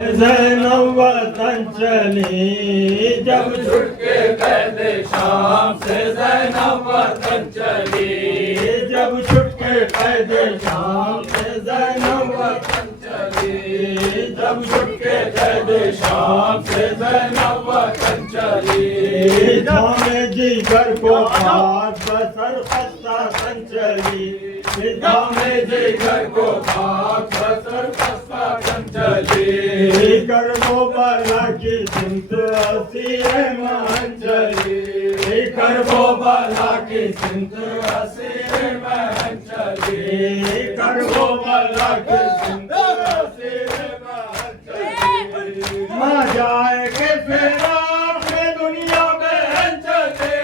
ज़ैनब वतन चली जब छुट के कैदे शाम से, ज़ैनब वतन चली जब छुट के कैदे शाम से, ज़ैनब वतन चली जब छुट के कैदे शाम से, ज़ैनब वतन चली थामे जिगर को हाथ बसर खस्ता तन चली, थामे जिगर को हाथ बसर खस्ता तन चली करबो बाला की सिमत असीर महन चली, करबो बाला की सिमत असीर महन चली, करबो बाला की सिमत असीर महन चली मां जाए के फिराक में दुनिया बहन चले,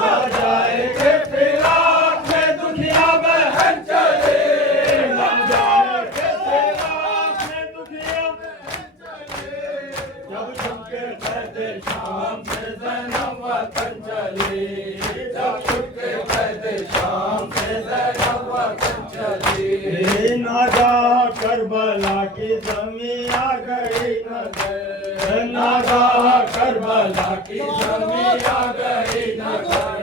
मां जाए के फिराक में दुनिया बहन चले, मां जाए के फिराक में दुनिया जब छुट के कैदे शाम से, ज़ैनब वतन चली जब छुट के कैदे शाम से, ज़ैनब वतन चली नादा करबला की ज़मीं आ गई नज़र, नादा करबला की ज़मीं आ गई नज़र,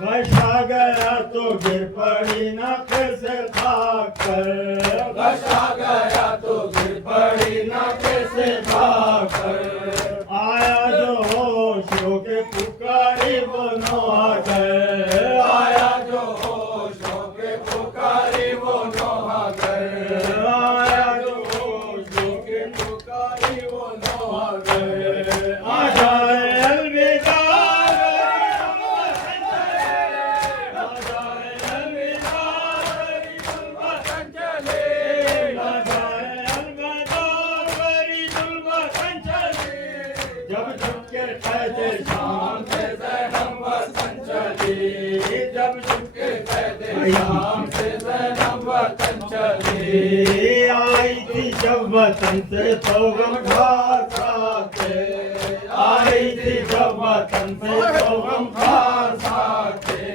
बचा गया तो गिर पड़ी नखर से खाक पर, बचा गया तो गिर पड़ी नखर से खाक पर आया जो होश के पुकारी वो नोहा कर, आया जो होश के पुकारी वो नोहा कर, आया जो होश के पुकारी वो नोहा कर आ जाए अलविदा जब छुट के कैदे शाम से, ज़ैनब वतन चली जब छुट के कैदे शाम से, ज़ैनब वतन चली आई थी जब वतन से तो गम खासा थे, आई थी जब वतन से तो गम खासा थे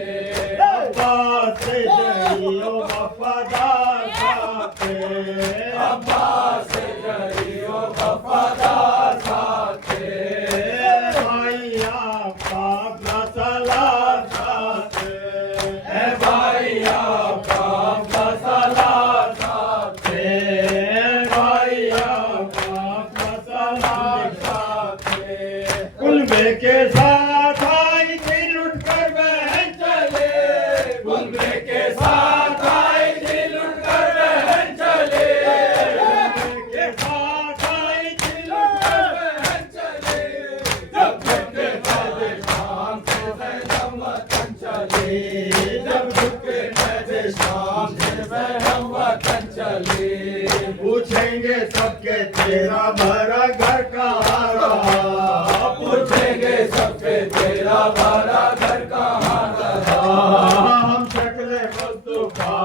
अब्बास से जइयो वफादार साथे, अब्बास से जइयो वफादार साथे के साथ आई थी लुट कर बहन चले, कुल्बे के साथ आई थी लुट कर बहन चले, के साथ आई थी लुट कर बहन चले जब छुट के कैदे शाम से, ज़ैनब वतन चली जब छुट के कैदे शाम से, ज़ैनब वतन चली पूछेंगे सबके तेरा भरा घर कहाँ रहा, पूछेंगे सबके तेरा भरा घर कहाँ रहा, हम शक्ले मुस्तफा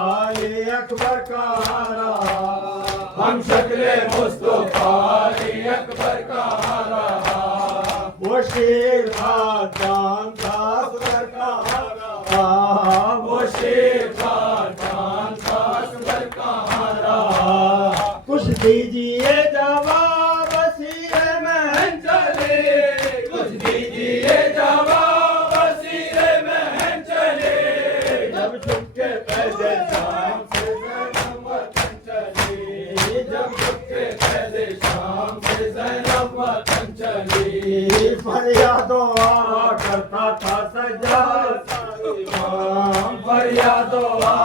अकबर कहाँ रहा, हम शक्ले मुस्तफा अकबर कहाँ रहा, वो शेर था जान था असगर कहाँ रहा, वो शेर था जान था असगर कहाँ रहा कुछ दीजिए जवाब असीर महन चले, कुछ दीजिए जवाब असीर महन चले जब छुट के कैदे शाम से, ज़ैनब वतन चली जब छुट के कैदे शाम से, ज़ैनब वतन चली फरियादों आ करता था सज्जाद इमाम, फरियादों आ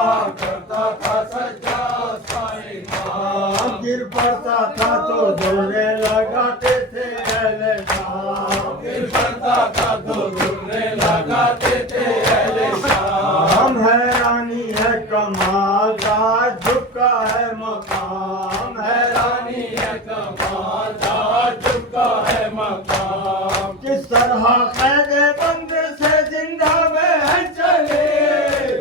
करता था सज्जाद इमाम गिर पड़ता था तो दौड़ने लगाते थे अहले शाम, गिर पड़ता था तो दौड़ने लगाते थे अहले शाम हैरानी है कमाल का झुका है मकाम, हैरानी है कमाल का झुका है मकाम किस तरह कैदे बंद से जिंदा बहन चले,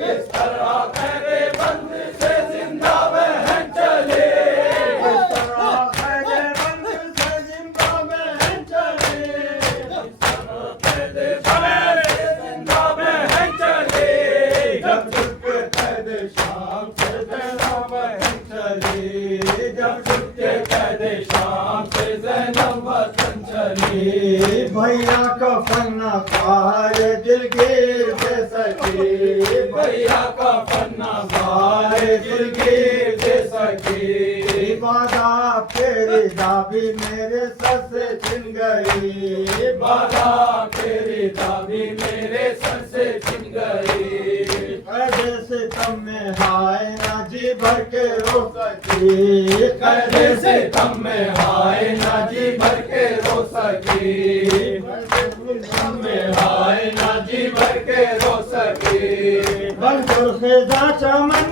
किस तरह कैदे बंद से जिंदा बहन चले, किस तरह कैदे बंद से जिंदा बहन चले, किस तरह कैदे बंद से जिंदा बहन चले जब छुट के कैदे शाम से, ज़ैनब वतन चली शाम से ज़ैनब वतन चली। भैया कफन न पाए दिलगीर दे सकी। भैया का पन्ना भाई दिलगीर दे सकी। बाधा फेरी दाबी मेरे सर से छिन गई। बाधा तेरी दाबी मेरे सर से छिन गई। कैदे से तम में हाय ना जी भर के रो सकी। कैदे से तम में हाय ना जी भर के रो सकी। तम में हाय ना जी भर के रो सकी। बंकुर खेदा चमन